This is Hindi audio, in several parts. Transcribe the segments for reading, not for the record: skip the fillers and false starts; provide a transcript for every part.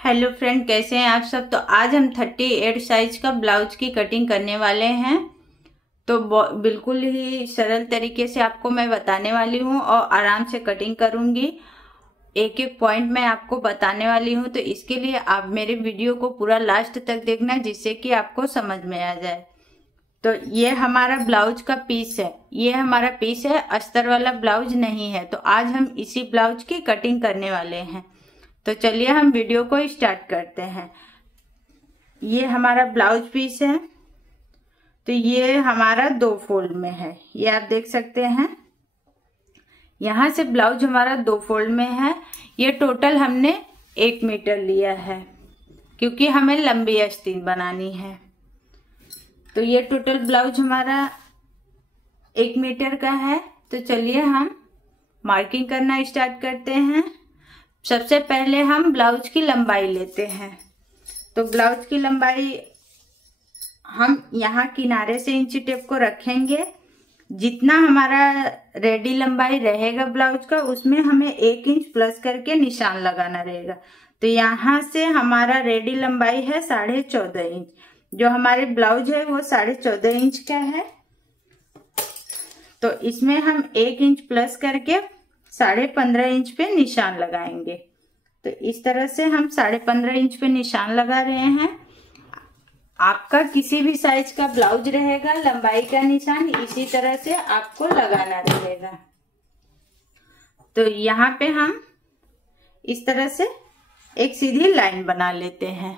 हेलो फ्रेंड, कैसे हैं आप सब। तो आज हम 38 साइज का ब्लाउज की कटिंग करने वाले हैं। तो बिल्कुल ही सरल तरीके से आपको मैं बताने वाली हूँ और आराम से कटिंग करूंगी। एक एक पॉइंट मैं आपको बताने वाली हूँ, तो इसके लिए आप मेरे वीडियो को पूरा लास्ट तक देखना, जिससे कि आपको समझ में आ जाए। तो ये हमारा ब्लाउज का पीस है, ये हमारा पीस है, अस्तर वाला ब्लाउज नहीं है। तो आज हम इसी ब्लाउज की कटिंग करने वाले हैं। तो चलिए हम वीडियो को स्टार्ट करते हैं। ये हमारा ब्लाउज पीस है। तो ये हमारा 2 फोल्ड में है, ये आप देख सकते हैं। यहां से ब्लाउज हमारा 2 फोल्ड में है। ये टोटल हमने 1 मीटर लिया है, क्योंकि हमें लंबी आस्तीन बनानी है। तो ये टोटल ब्लाउज हमारा 1 मीटर का है। तो चलिए हम मार्किंग करना स्टार्ट करते हैं। सबसे पहले हम ब्लाउज की लंबाई लेते हैं। तो ब्लाउज की लंबाई हम यहाँ किनारे से इंची टेप को रखेंगे। जितना हमारा रेडी लंबाई रहेगा ब्लाउज का, उसमें हमें 1 इंच प्लस करके निशान लगाना रहेगा। तो यहाँ से हमारा रेडी लंबाई है 14.5 इंच। जो हमारे ब्लाउज है वो 14.5 इंच का है। तो इसमें हम 1 इंच प्लस करके 15.5 इंच पे निशान लगाएंगे। तो इस तरह से हम 15.5 इंच पे निशान लगा रहे हैं। आपका किसी भी साइज का ब्लाउज रहेगा, लंबाई का निशान इसी तरह से आपको लगाना रहेगा। तो यहाँ पे हम इस तरह से एक सीधी लाइन बना लेते हैं।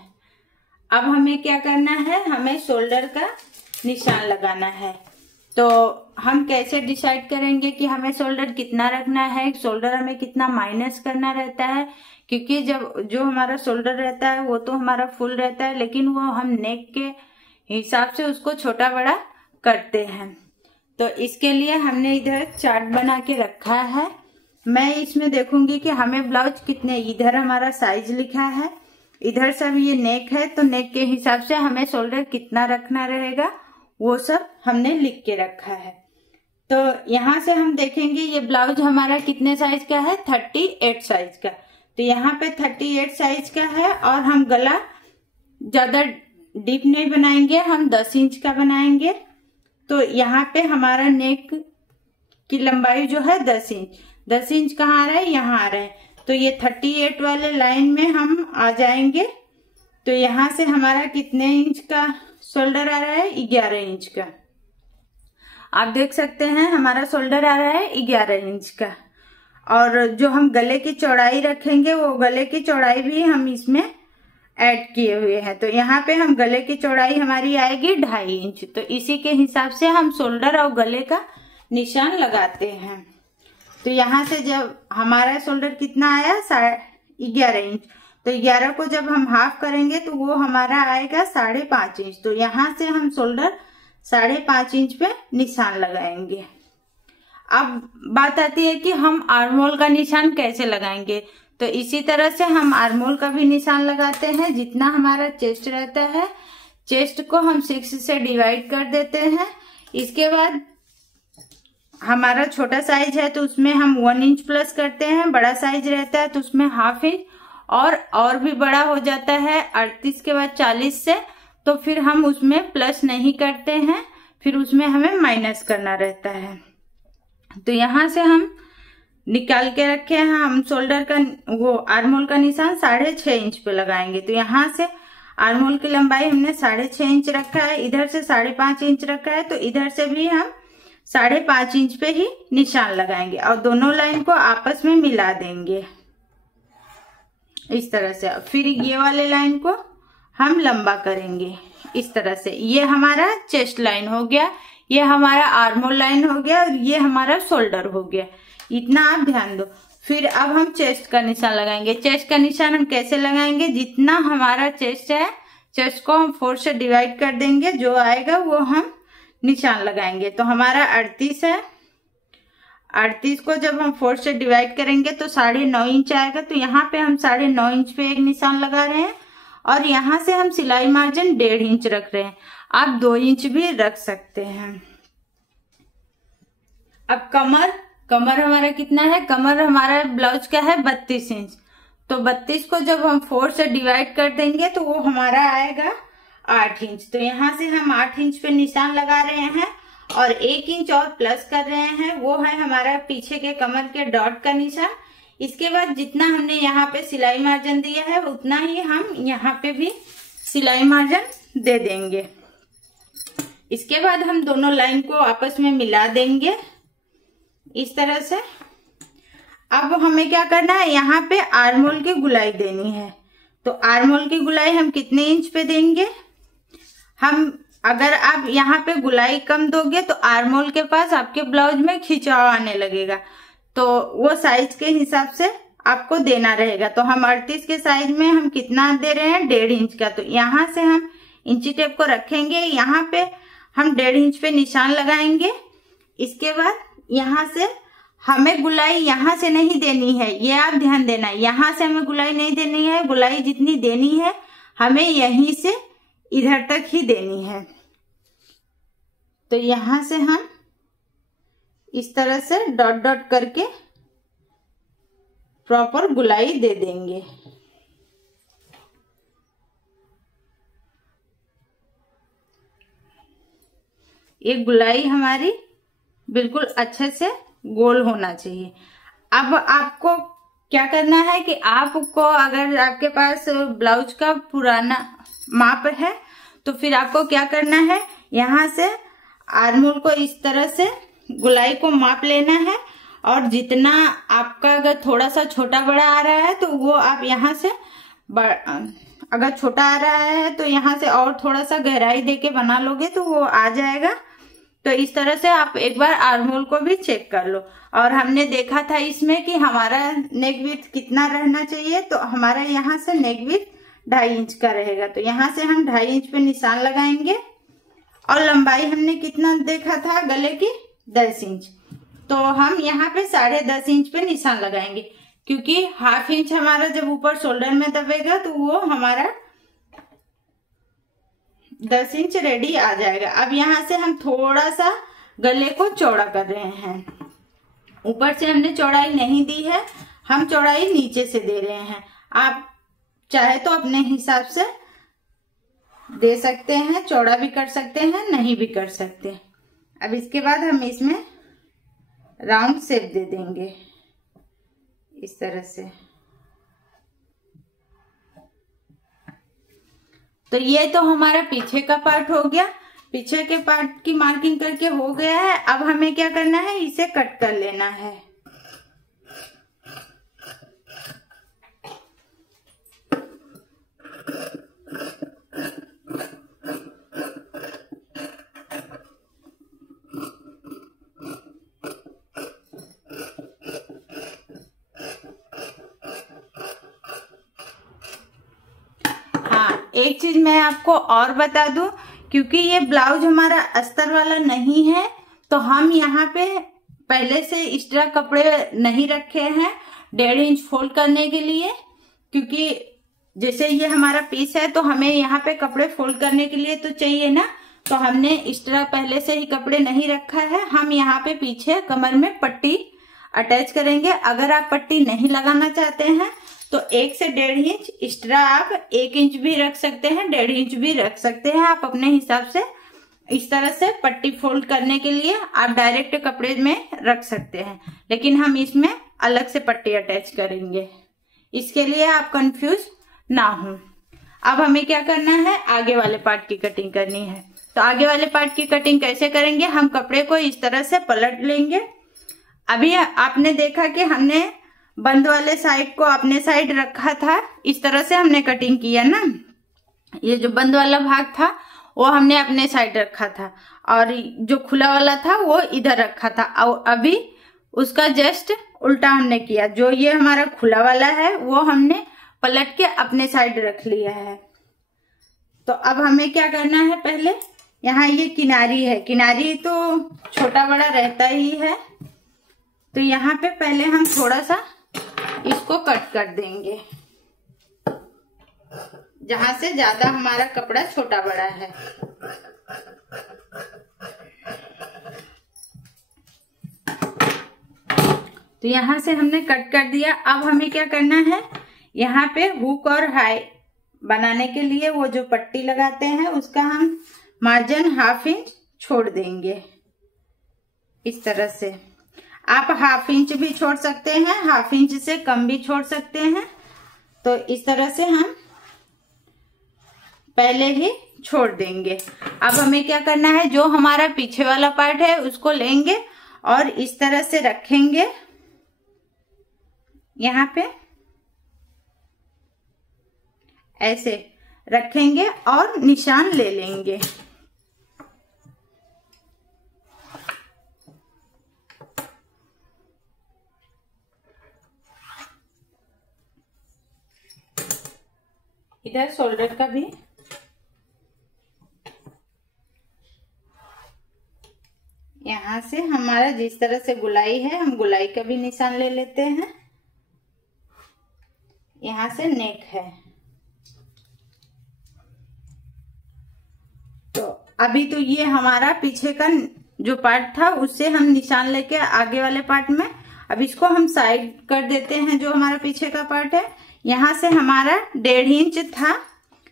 अब हमें क्या करना है, हमें शोल्डर का निशान लगाना है। तो हम कैसे डिसाइड करेंगे कि हमें शोल्डर कितना रखना है, शोल्डर हमें कितना माइनस करना रहता है। क्योंकि जो हमारा शोल्डर रहता है वो तो हमारा फुल रहता है, लेकिन वो हम नेक के हिसाब से उसको छोटा बड़ा करते हैं। तो इसके लिए हमने इधर चार्ट बना के रखा है। मैं इसमें देखूंगी कि हमें ब्लाउज कितने, इधर हमारा साइज लिखा है, इधर सब ये नेक है, तो नेक के हिसाब से हमें शोल्डर कितना रखना रहेगा वो सब हमने लिख के रखा है। तो यहाँ से हम देखेंगे ये ब्लाउज हमारा कितने साइज का है, 38 साइज का। तो यहाँ पे 38 साइज का है और हम गला ज्यादा डीप नहीं बनाएंगे, हम 10 इंच का बनाएंगे। तो यहाँ पे हमारा नेक की लंबाई जो है 10 इंच। 10 इंच कहाँ आ रहा है, यहाँ आ रहा है। तो ये 38 वाले लाइन में हम आ जाएंगे। तो यहाँ से हमारा कितने इंच का शोल्डर आ रहा है, 11 इंच का। आप देख सकते हैं हमारा शोल्डर आ रहा है 11 इंच का। और जो हम गले की चौड़ाई रखेंगे, वो गले की चौड़ाई भी हम इसमें ऐड किए हुए हैं। तो यहाँ पे हम गले की चौड़ाई हमारी आएगी 2.5 इंच। तो इसी के हिसाब से हम शोल्डर और गले का निशान लगाते हैं। तो यहाँ से जब हमारा शोल्डर कितना आया, 11 इंच, तो 11 को जब हम हाफ करेंगे तो वो हमारा आएगा 5.5 इंच। तो यहाँ से हम शोल्डर 5.5 इंच पे निशान लगाएंगे। अब बात आती है कि हम आर्महोल का निशान कैसे लगाएंगे। तो इसी तरह से हम आर्महोल का भी निशान लगाते हैं। जितना हमारा चेस्ट रहता है, चेस्ट को हम 6 से डिवाइड कर देते हैं। इसके बाद हमारा छोटा साइज है तो उसमें हम 1 इंच प्लस करते हैं, बड़ा साइज रहता है तो उसमें 1/2 इंच, और भी बड़ा हो जाता है 38 के बाद 40 से, तो फिर हम उसमें प्लस नहीं करते हैं, फिर उसमें हमें माइनस करना रहता है। तो यहाँ से हम निकाल के रखे हैं, हम शोल्डर का वो आर्महोल का निशान 6.5 इंच पे लगाएंगे। तो यहाँ से आर्महोल की लंबाई हमने 6.5 इंच रखा है, इधर से 5.5 इंच रखा है, तो इधर से भी हम 5.5 इंच पे ही निशान लगाएंगे और दोनों लाइन को आपस में मिला देंगे इस तरह से। फिर ये वाले लाइन को हम लंबा करेंगे इस तरह से। ये हमारा चेस्ट लाइन हो गया, ये हमारा आर्महोल लाइन हो गया, और ये हमारा शोल्डर हो गया। इतना आप ध्यान दो। फिर अब हम चेस्ट का निशान लगाएंगे। चेस्ट का निशान हम कैसे लगाएंगे, जितना हमारा चेस्ट है, चेस्ट को हम 4 से डिवाइड कर देंगे, जो आएगा वो हम निशान लगाएंगे। तो हमारा 38 है, 38 को जब हम 4 से डिवाइड करेंगे तो 9.5 इंच आएगा। तो यहाँ पे हम 9.5 इंच पे एक निशान लगा रहे हैं, और यहाँ से हम सिलाई मार्जिन 1.5 इंच रख रहे हैं। आप 2 इंच भी रख सकते हैं। अब कमर हमारा कितना है, कमर हमारा ब्लाउज का है 32 इंच। तो 32 को जब हम 4 से डिवाइड कर देंगे तो वो हमारा आएगा 8 इंच। तो यहाँ से हम 8 इंच पे निशान लगा रहे हैं और 1 इंच और प्लस कर रहे हैं, वो है हमारा पीछे के कमर के डॉट का निशान। इसके बाद जितना हमने यहाँ पे सिलाई मार्जिन दिया है उतना ही हम यहाँ पे भी सिलाई मार्जिन दे देंगे। इसके बाद हम दोनों लाइन को आपस में मिला देंगे इस तरह से। अब हमें क्या करना है, यहाँ पे आर्म होल की गुलाई देनी है। तो आर्म होल की गुलाई हम कितने इंच पे देंगे, हम अगर आप यहाँ पे गुलाई कम दोगे तो आर्म होल के पास आपके ब्लाउज में खिंचाव आने लगेगा, तो वो साइज के हिसाब से आपको देना रहेगा। तो हम 38 के साइज में हम कितना दे रहे हैं, 1.5 इंच का। तो यहाँ से हम इंची टेप को रखेंगे, यहाँ पे हम 1.5 इंच पे निशान लगाएंगे। इसके बाद यहाँ से हमें गुलाई यहाँ से नहीं देनी है, ये आप ध्यान देना, यहाँ से हमें गुलाई नहीं देनी है। गुलाई जितनी देनी है हमें यहीं से इधर तक ही देनी है। तो यहाँ से हम इस तरह से डॉट डॉट करके प्रॉपर गुलाई दे देंगे। ये गुलाई हमारी बिल्कुल अच्छे से गोल होना चाहिए। अब आपको क्या करना है कि आपको अगर आपके पास ब्लाउज का पुराना माप है तो फिर आपको क्या करना है, यहाँ से आर्म होल को इस तरह से गुलाई को माप लेना है और जितना आपका अगर थोड़ा सा छोटा बड़ा आ रहा है तो वो आप यहाँ से अगर छोटा आ रहा है तो यहाँ से और थोड़ा सा गहराई देके बना लोगे तो वो आ जाएगा। तो इस तरह से आप एक बार आर्म होल को भी चेक कर लो। और हमने देखा था इसमें कि हमारा नेक विड्थ कितना रहना चाहिए, तो हमारा यहाँ से नेक विड्थ 2.5 इंच का रहेगा। तो यहाँ से हम 2.5 इंच पे निशान लगाएंगे और लंबाई हमने कितना देखा था गले की, 10 इंच। तो हम यहाँ पे 10.5 इंच पे निशान लगाएंगे, क्योंकि 1/2 इंच हमारा जब ऊपर शोल्डर में दबेगा तो वो हमारा 10 इंच रेडी आ जाएगा। अब यहाँ से हम थोड़ा सा गले को चौड़ा कर रहे हैं, ऊपर से हमने चौड़ाई नहीं दी है, हम चौड़ाई नीचे से दे रहे हैं। आप चाहे तो अपने हिसाब से दे सकते हैं, चौड़ा भी कर सकते हैं, नहीं भी कर सकते। अब इसके बाद हम इसमें राउंड शेप दे देंगे इस तरह से। तो ये तो हमारा पीछे का पार्ट हो गया, पीछे के पार्ट की मार्किंग करके हो गया है। अब हमें क्या करना है, इसे कट कर लेना है। एक चीज मैं आपको और बता दूं, क्योंकि ये ब्लाउज हमारा अस्तर वाला नहीं है तो हम यहाँ पे पहले से एक्स्ट्रा कपड़े नहीं रखे हैं 1.5 इंच फोल्ड करने के लिए, क्योंकि जैसे ये हमारा पीस है तो हमें यहाँ पे कपड़े फोल्ड करने के लिए तो चाहिए ना, तो हमने एक्स्ट्रा पहले से ही कपड़े नहीं रखा है। हम यहाँ पे पीछे कमर में पट्टी अटैच करेंगे। अगर आप पट्टी नहीं लगाना चाहते हैं तो 1 से 1.5 इंच एक्स्ट्रा आप 1 इंच भी रख सकते हैं, 1.5 इंच भी रख सकते हैं, आप अपने हिसाब से। इस तरह से पट्टी फोल्ड करने के लिए आप डायरेक्ट कपड़े में रख सकते हैं, लेकिन हम इसमें अलग से पट्टी अटैच करेंगे, इसके लिए आप कंफ्यूज ना हो। अब हमें क्या करना है, आगे वाले पार्ट की कटिंग करनी है। तो आगे वाले पार्ट की कटिंग कैसे करेंगे, हम कपड़े को इस तरह से पलट लेंगे। अभी आपने देखा कि हमने बंद वाले साइड को अपने साइड रखा था, इस तरह से हमने कटिंग किया ना। ये जो बंद वाला भाग था वो हमने अपने साइड रखा था और जो खुला वाला था वो इधर रखा था। और अभी उसका जस्ट उल्टा हमने किया, जो ये हमारा खुला वाला है वो हमने पलट के अपने साइड रख लिया है। तो अब हमें क्या करना है, पहले यहाँ ये किनारी है, किनारी तो छोटा बड़ा रहता ही है, तो यहाँ पे पहले हम थोड़ा सा इसको कट कर देंगे, जहां से ज्यादा हमारा कपड़ा छोटा बड़ा है। तो यहाँ से हमने कट कर दिया। अब हमें क्या करना है, यहाँ पे हुक और हाई बनाने के लिए वो जो पट्टी लगाते हैं उसका हम मार्जिन 1/2 इंच छोड़ देंगे। इस तरह से आप 1/2 इंच भी छोड़ सकते हैं, 1/2 इंच से कम भी छोड़ सकते हैं। तो इस तरह से हम पहले ही छोड़ देंगे। अब हमें क्या करना है, जो हमारा पीछे वाला पार्ट है उसको लेंगे और इस तरह से रखेंगे, यहाँ पे ऐसे रखेंगे और निशान ले लेंगे। इधर शोल्डर का भी यहाँ से हमारा जिस तरह से गुलाई है, हम गुलाई का भी निशान ले लेते हैं। यहाँ से नेक है, तो अभी तो ये हमारा पीछे का जो पार्ट था उससे हम निशान लेके आगे वाले पार्ट में, अब इसको हम साइड कर देते हैं। जो हमारा पीछे का पार्ट है, यहाँ से हमारा 1.5 इंच था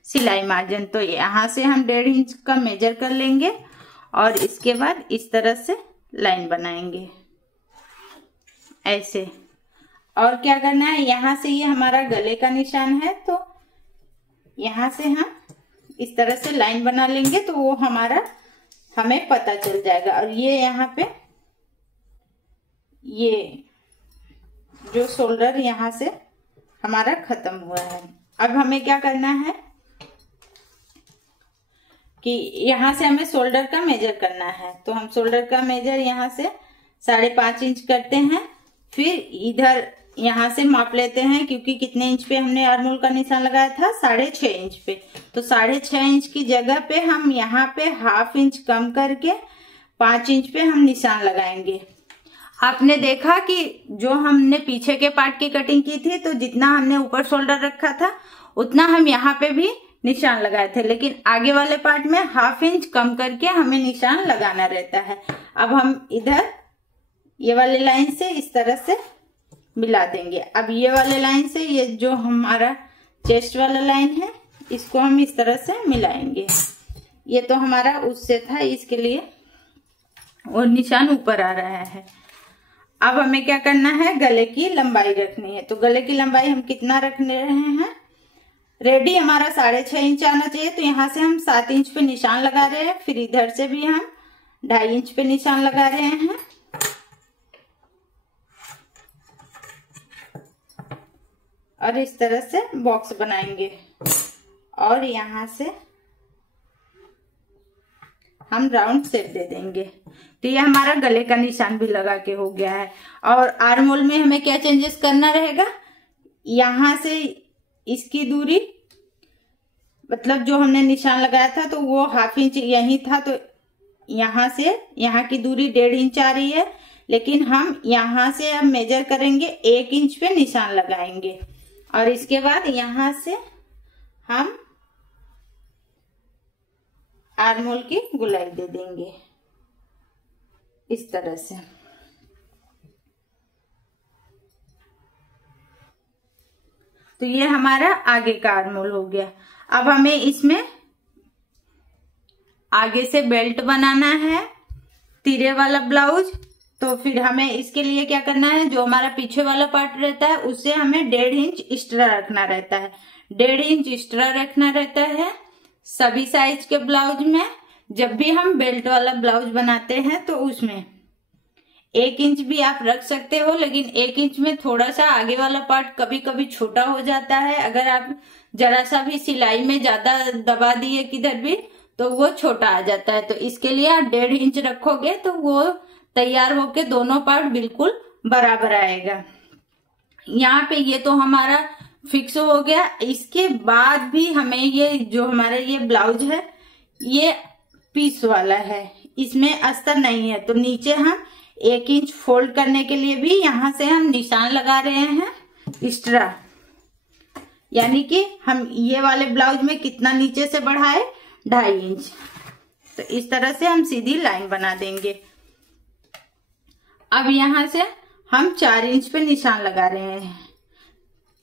सिलाई मार्जिन, तो यहाँ से हम 1.5 इंच का मेजर कर लेंगे और इसके बाद इस तरह से लाइन बनाएंगे ऐसे। और क्या करना है, यहाँ से ये हमारा गले का निशान है, तो यहाँ से हम इस तरह से लाइन बना लेंगे तो वो हमारा हमें पता चल जाएगा। और ये यहाँ पे ये जो शोल्डर यहाँ से हमारा खत्म हुआ है। अब हमें क्या करना है कि यहाँ से हमें शोल्डर का मेजर करना है, तो हम शोल्डर का मेजर यहाँ से 5.5 इंच करते हैं। फिर इधर यहाँ से माप लेते हैं, क्योंकि कितने इंच पे हमने आर्महोल का निशान लगाया था, 6.5 इंच पे, तो 6.5 इंच की जगह पे हम यहाँ पे 1/2 इंच कम करके 5 इंच पे हम निशान लगाएंगे। आपने देखा कि जो हमने पीछे के पार्ट की कटिंग की थी, तो जितना हमने ऊपर शोल्डर रखा था उतना हम यहाँ पे भी निशान लगाए थे, लेकिन आगे वाले पार्ट में 1/2 इंच कम करके हमें निशान लगाना रहता है। अब हम इधर ये वाले लाइन से इस तरह से मिला देंगे। अब ये वाले लाइन से ये जो हमारा चेस्ट वाला लाइन है, इसको हम इस तरह से मिलाएंगे। ये तो हमारा उससे था, इसके लिए और निशान ऊपर आ रहा है। अब हमें क्या करना है, गले की लंबाई रखनी है। तो गले की लंबाई हम कितना रखने रहे हैं, रेडी हमारा 6.5 इंच आना चाहिए, तो यहाँ से हम 7 इंच पे निशान लगा रहे हैं। फिर इधर से भी हम 2.5 इंच पे निशान लगा रहे हैं और इस तरह से बॉक्स बनाएंगे और यहाँ से हम राउंड शेप दे देंगे। तो ये हमारा गले का निशान भी लगा के हो गया है। और आर्महोल में हमें क्या चेंजेस करना रहेगा, यहाँ से इसकी दूरी, मतलब जो हमने निशान लगाया था तो वो 1/2 इंच यही था, तो यहाँ से यहाँ की दूरी 1.5 इंच आ रही है, लेकिन हम यहाँ से अब मेजर करेंगे 1 इंच पे निशान लगाएंगे और इसके बाद यहाँ से हम आर्महोल की गुलाई दे देंगे इस तरह से। तो ये हमारा आगे का आर्महोल हो गया। अब हमें इसमें आगे से बेल्ट बनाना है, तिरे वाला ब्लाउज। तो फिर हमें इसके लिए क्या करना है, जो हमारा पीछे वाला पार्ट रहता है उससे हमें 1.5 इंच एक्स्ट्रा रखना रहता है। 1.5 इंच एक्स्ट्रा रखना रहता है सभी साइज के ब्लाउज में। जब भी हम बेल्ट वाला ब्लाउज बनाते हैं तो उसमें 1 इंच भी आप रख सकते हो, लेकिन 1 इंच में थोड़ा सा आगे वाला पार्ट कभी कभी छोटा हो जाता है। अगर आप जरा सा भी सिलाई में ज्यादा दबा दिए किधर भी तो वो छोटा आ जाता है। तो इसके लिए आप 1.5 इंच रखोगे तो वो तैयार होके दोनों पार्ट बिल्कुल बराबर आएगा। यहाँ पे ये तो हमारा फिक्स हो गया। इसके बाद भी हमें ये जो हमारा ये ब्लाउज है ये पीस वाला है, इसमें अस्तर नहीं है, तो नीचे हम 1 इंच फोल्ड करने के लिए भी यहाँ से हम निशान लगा रहे हैं एक्स्ट्रा। यानी कि हम ये वाले ब्लाउज में कितना नीचे से बढ़ाए, 2.5 इंच। तो इस तरह से हम सीधी लाइन बना देंगे। अब यहाँ से हम 4 इंच पे निशान लगा रहे हैं।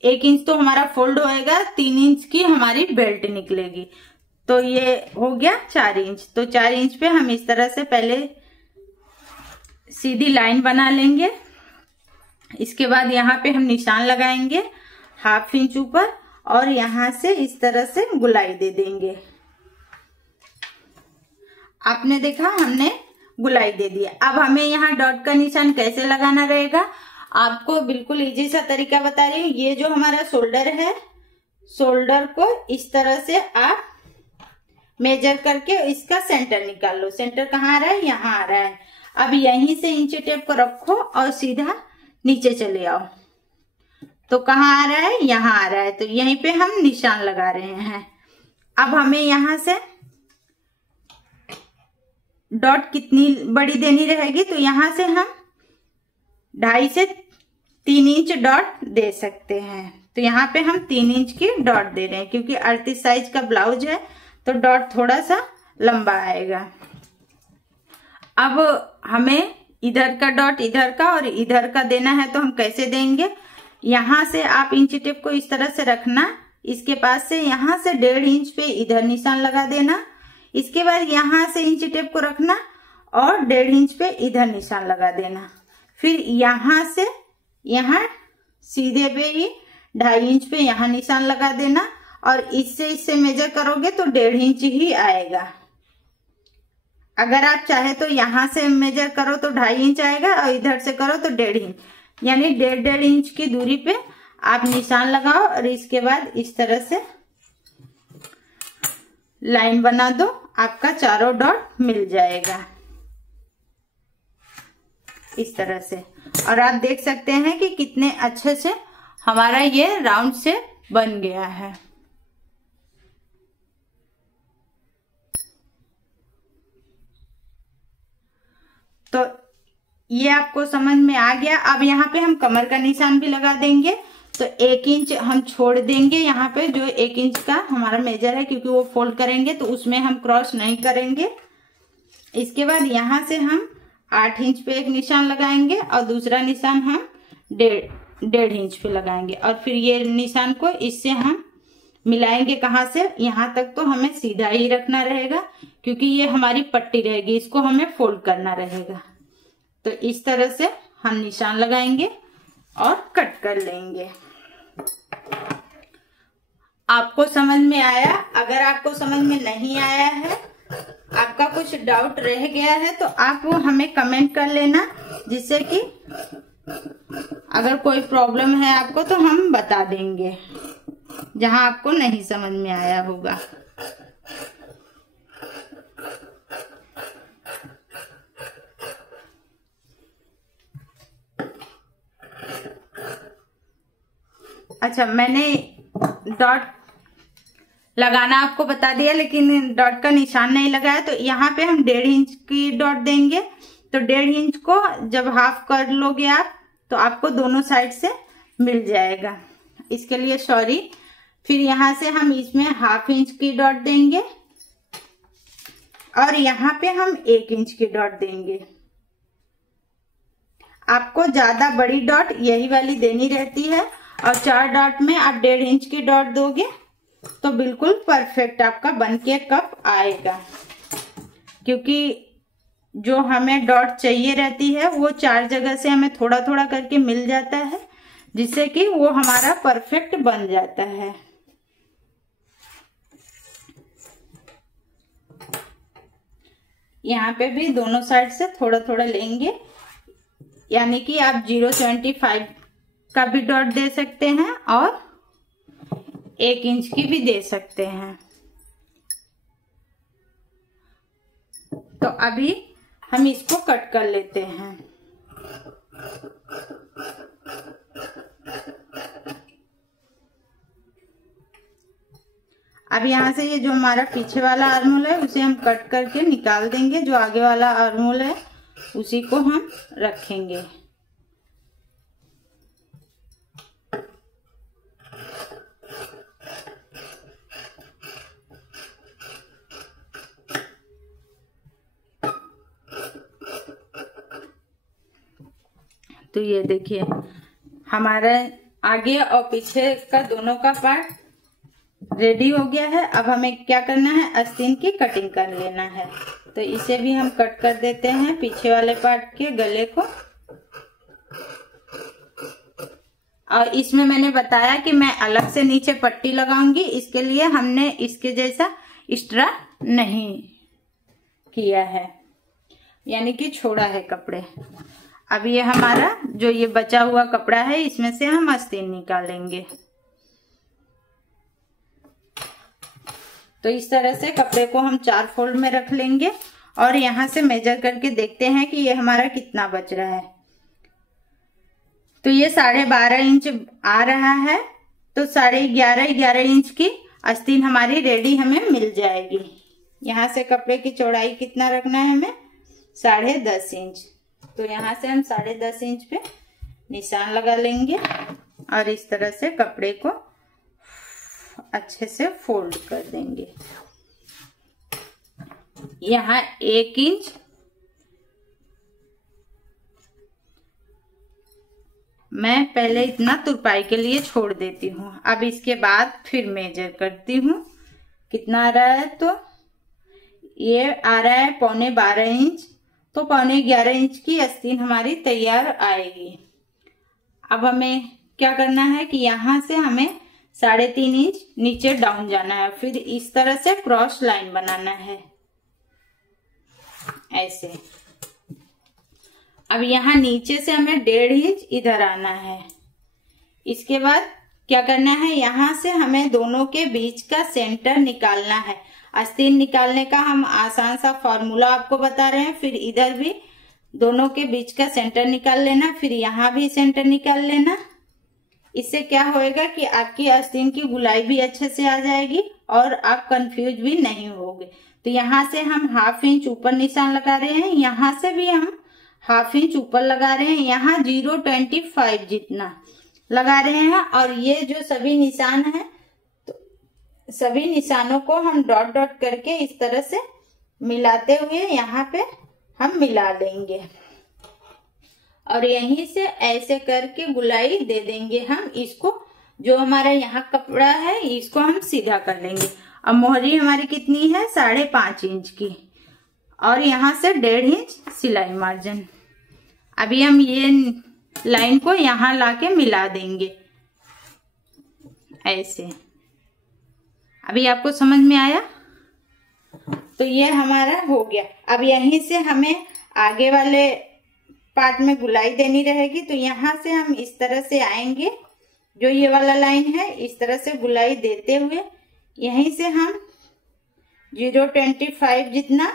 1 इंच तो हमारा फोल्ड होएगा, 3 इंच की हमारी बेल्ट निकलेगी। तो ये हो गया 4 इंच। तो 4 इंच पे हम इस तरह से पहले सीधी लाइन बना लेंगे। इसके बाद यहाँ पे हम निशान लगाएंगे 1/2 इंच ऊपर और यहाँ से इस तरह से गुलाई दे देंगे। आपने देखा हमने गुलाई दे दिया। अब हमें यहाँ डॉट का निशान कैसे लगाना रहेगा, आपको बिल्कुल इजी सा तरीका बता रही हूँ। ये जो हमारा शोल्डर है, शोल्डर को इस तरह से आप मेजर करके इसका सेंटर निकाल लो। सेंटर कहाँ आ रहा है, यहाँ आ रहा है। अब यहीं से इंची टेप को रखो और सीधा नीचे चले आओ। तो कहाँ आ रहा है, यहाँ आ रहा है। तो यहीं पे हम निशान लगा रहे हैं। अब हमें यहाँ से डॉट कितनी बड़ी देनी रहेगी, तो यहाँ से हम 2.5 से 3 इंच डॉट दे सकते हैं। तो यहाँ पे हम 3 इंच की डॉट दे रहे हैं, क्योंकि 38 साइज का ब्लाउज है तो डॉट थोड़ा सा लंबा आएगा। अब हमें इधर का डॉट इधर का और इधर का देना है, तो हम कैसे देंगे, यहाँ से आप इंची टेप को इस तरह से रखना, इसके पास से यहाँ से 1.5 इंच पे इधर निशान लगा देना। इसके बाद यहाँ से इंची टेप को रखना और 1.5 इंच पे इधर निशान लगा देना। फिर यहाँ से यहाँ सीधे पे ही 2.5 इंच पे यहाँ निशान लगा देना और इससे मेजर करोगे तो 1.5 इंच ही आएगा। अगर आप चाहे तो यहाँ से मेजर करो तो 2.5 इंच आएगा और इधर से करो तो 1.5 इंच, यानी 1.5 इंच की दूरी पे आप निशान लगाओ और इसके बाद इस तरह से लाइन बना दो, आपका चारों डॉट मिल जाएगा इस तरह से। और आप देख सकते हैं कि कितने अच्छे से हमारा ये राउंड से बन गया है। तो ये आपको समझ में आ गया। अब यहाँ पे हम कमर का निशान भी लगा देंगे। तो 1 इंच हम छोड़ देंगे यहाँ पे, जो 1 इंच का हमारा मेजर है, क्योंकि वो फोल्ड करेंगे तो उसमें हम क्रॉस नहीं करेंगे। इसके बाद यहाँ से हम 8 इंच पे एक निशान लगाएंगे और दूसरा निशान हम 1.5 इंच पे लगाएंगे और फिर ये निशान को इससे हम मिलाएंगे। कहाँ से, यहाँ तक तो हमें सीधा ही रखना रहेगा, क्योंकि ये हमारी पट्टी रहेगी, इसको हमें फोल्ड करना रहेगा। तो इस तरह से हम निशान लगाएंगे और कट कर लेंगे। आपको समझ में आया? अगर आपको समझ में नहीं आया है, आपका कुछ डाउट रह गया है, तो आप वो हमें कमेंट कर लेना, जिससे कि अगर कोई प्रॉब्लम है आपको तो हम बता देंगे जहां आपको नहीं समझ में आया होगा। अच्छा, मैंने डॉट लगाना आपको बता दिया, लेकिन डॉट का निशान नहीं लगाया। तो यहाँ पे हम 1.5 इंच की डॉट देंगे। तो 1.5 इंच को जब हाफ कर लोगे आप, तो आपको दोनों साइड से मिल जाएगा। इसके लिए सॉरी। फिर यहाँ से हम इसमें 1/2 इंच की डॉट देंगे और यहाँ पे हम 1 इंच की डॉट देंगे। आपको ज्यादा बड़ी डॉट यही वाली देनी रहती है और 4 डॉट में आप 1.5 इंच की डॉट दोगे तो बिल्कुल परफेक्ट आपका बनके कप आएगा, क्योंकि जो हमें डॉट चाहिए रहती है वो 4 जगह से हमें थोड़ा थोड़ा करके मिल जाता है, जिससे कि वो हमारा परफेक्ट बन जाता है। यहाँ पे भी दोनों साइड से थोड़ा थोड़ा लेंगे, यानी कि आप 0.25 का भी डॉट दे सकते हैं और 1 इंच की भी दे सकते हैं। तो अभी हम इसको कट कर लेते हैं। अब यहाँ से ये जो हमारा पीछे वाला आर्महोल है उसे हम कट करके निकाल देंगे। जो आगे वाला आर्महोल है उसी को हम रखेंगे। तो ये देखिए हमारा आगे और पीछे का दोनों का पार्ट रेडी हो गया है। अब हमें क्या करना है, आस्तीन की कटिंग कर लेना है। तो इसे भी हम कट कर देते हैं पीछे वाले पार्ट के गले को। और इसमें मैंने बताया कि मैं अलग से नीचे पट्टी लगाऊंगी, इसके लिए हमने इसके जैसा एक्स्ट्रा नहीं किया है, यानी कि छोड़ा है कपड़े। अब ये हमारा जो ये बचा हुआ कपड़ा है, इसमें से हम आस्तीन निकालेंगे। तो इस तरह से कपड़े को हम 4 फोल्ड में रख लेंगे और यहां से मेजर करके देखते हैं कि ये हमारा कितना बच रहा है। तो ये 12.5 इंच आ रहा है। तो 11.5 इंच की आस्तीन हमारी रेडी हमें मिल जाएगी। यहाँ से कपड़े की चौड़ाई कितना रखना है हमें, 10.5 इंच। तो यहाँ से हम 10.5 इंच पे निशान लगा लेंगे और इस तरह से कपड़े को अच्छे से फोल्ड कर देंगे। यहाँ 1 इंच मैं पहले इतना तुरपाई के लिए छोड़ देती हूँ। अब इसके बाद फिर मेजर करती हूँ कितना आ रहा है। तो ये आ रहा है 12.25 इंच। तो 11.25 इंच की आस्तीन हमारी तैयार आएगी। अब हमें क्या करना है कि यहाँ से हमें 3.5 इंच नीचे डाउन जाना है, फिर इस तरह से क्रॉस लाइन बनाना है ऐसे। अब यहाँ नीचे से हमें 1.5 इंच इधर आना है। इसके बाद क्या करना है, यहाँ से हमें दोनों के बीच का सेंटर निकालना है। आस्तीन निकालने का हम आसान सा फॉर्मूला आपको बता रहे हैं। फिर इधर भी दोनों के बीच का सेंटर निकाल लेना, फिर यहाँ भी सेंटर निकाल लेना। इससे क्या होएगा कि आपकी आस्तीन की गुलाई भी अच्छे से आ जाएगी और आप कंफ्यूज भी नहीं होगे। तो यहाँ से हम 1/2 इंच ऊपर निशान लगा रहे हैं, यहाँ से भी हम 1/2 इंच ऊपर लगा रहे हैं, यहाँ 0.25 जितना लगा रहे हैं। और ये जो सभी निशान हैं, तो सभी निशानों को हम डॉट डॉट करके इस तरह से मिलाते हुए यहाँ पे हम मिला लेंगे और यहीं से ऐसे करके गुलाई दे देंगे हम इसको। जो हमारा यहाँ कपड़ा है इसको हम सीधा कर लेंगे। अब मोहरी हमारी कितनी है, 5.5 इंच की और यहाँ से 1.5 इंच सिलाई मार्जिन। अभी हम ये लाइन को यहाँ लाके मिला देंगे ऐसे। अभी आपको समझ में आया? तो ये हमारा हो गया। अब यहीं से हमें आगे वाले पार्ट में गुलाई देनी रहेगी। तो यहाँ से हम इस तरह से आएंगे, जो ये वाला लाइन है इस तरह से गुलाई देते हुए यहीं से हम 0.25 जितना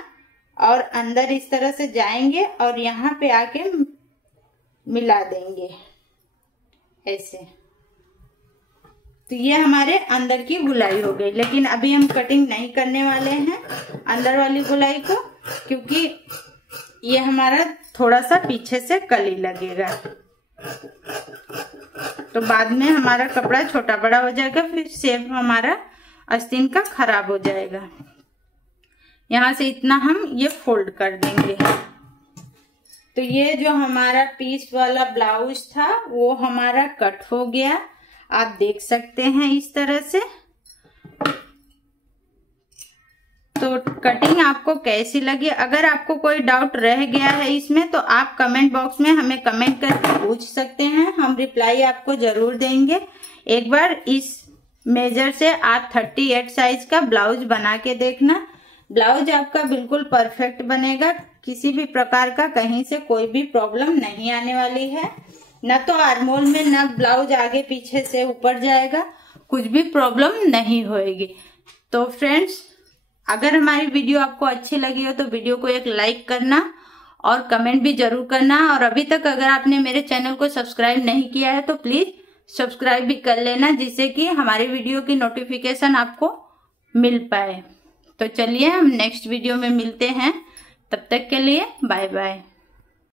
और अंदर इस तरह से जाएंगे और यहाँ पे आके मिला देंगे ऐसे। तो ये हमारे अंदर की गुलाई हो गई। लेकिन अभी हम कटिंग नहीं करने वाले हैं अंदर वाली गुलाई को, क्योंकि ये हमारा थोड़ा सा पीछे से कली लगेगा। तो बाद में हमारा कपड़ा छोटा बड़ा हो जाएगा, फिर शेप हमारा आस्तीन का खराब हो जाएगा। यहाँ से इतना हम ये फोल्ड कर देंगे। तो ये जो हमारा पीस वाला ब्लाउज था वो हमारा कट हो गया, आप देख सकते हैं इस तरह से। तो कटिंग आपको कैसी लगी? अगर आपको कोई डाउट रह गया है इसमें तो आप कमेंट बॉक्स में हमें कमेंट करके पूछ सकते हैं, हम रिप्लाई आपको जरूर देंगे। एक बार इस मेजर से आप 38 साइज का ब्लाउज बना के देखना, ब्लाउज आपका बिल्कुल परफेक्ट बनेगा। किसी भी प्रकार का कहीं से कोई भी प्रॉब्लम नहीं आने वाली है, न तो आर्मोल में न ब्लाउज आगे पीछे से ऊपर जाएगा, कुछ भी प्रॉब्लम नहीं होएगी। तो फ्रेंड्स, अगर हमारी वीडियो आपको अच्छी लगी हो तो वीडियो को एक लाइक करना और कमेंट भी जरूर करना। और अभी तक अगर आपने मेरे चैनल को सब्सक्राइब नहीं किया है तो प्लीज सब्सक्राइब भी कर लेना, जिससे कि हमारी वीडियो की नोटिफिकेशन आपको मिल पाए। तो चलिए हम नेक्स्ट वीडियो में मिलते हैं, तब तक के लिए बाय बाय।